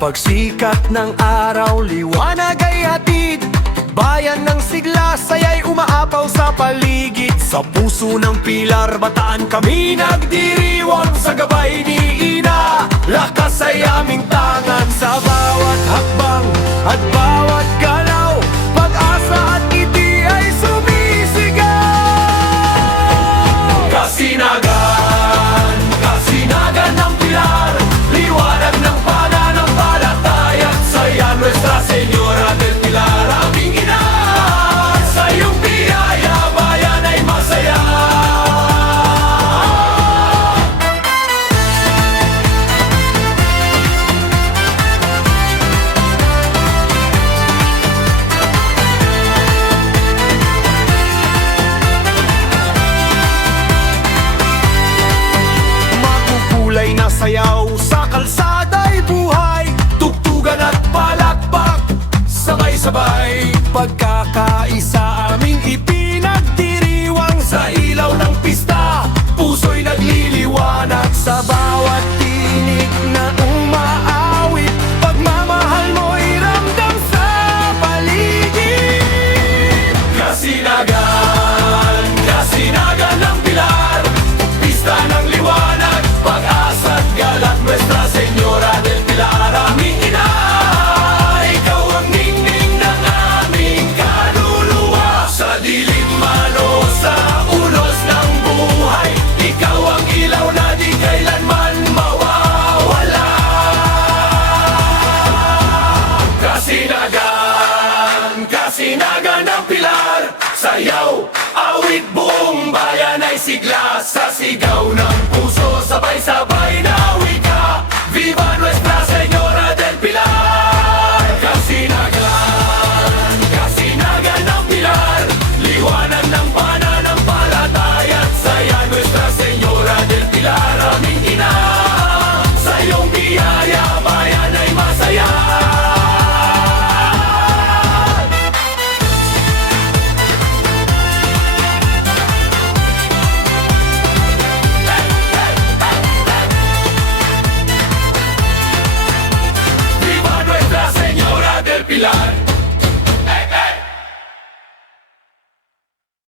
pagsikat ng araw, liwanag ay hatid. Bayan ng sigla, saya'y umaapaw sa paligid. Sa puso ng Pilar, Bataan kami nagdiriwang. Sa gabay ni Ina, lakas ay aming tangan. Sa bawat hakbang at bawat galaw, pag-asa at ngiti ay sumisigaw. Kasinagan, kasinagan ng Pilar, liwanag ng pananampalataya. Saya Nuestra Señora del Pilar, aming ina. Sa iyong biyaya, bayan ay masaya. Makukulay na sayaw, sa kalsada'y buhay. Tugtugan at palakpak, sabay-sabay. Pagkakaisa aming ipinagdiriwang. Sa ilaw ng pista, puso'y nagliliwanag. Sa bawat tinig na umaawit, pagmamahal mo'y ramdam sa paligid. Kasinagan, kasinagan ng Pilar, pista ng liwanag, pag-asa at galak. Nuestra Señora del Pilar, aming ina. Ikaw ang ningning ng aming kaluluwa. Sa dilim man o sa unos ng buhay, ikaw ang ilaw na di kailanman mawawala. Kasinagan, kasinagan ng Pilar, sayaw, awit, buong bayan ay sigla. Sa sigaw ng puso, sabay-sabay na wika. Viva Nuestra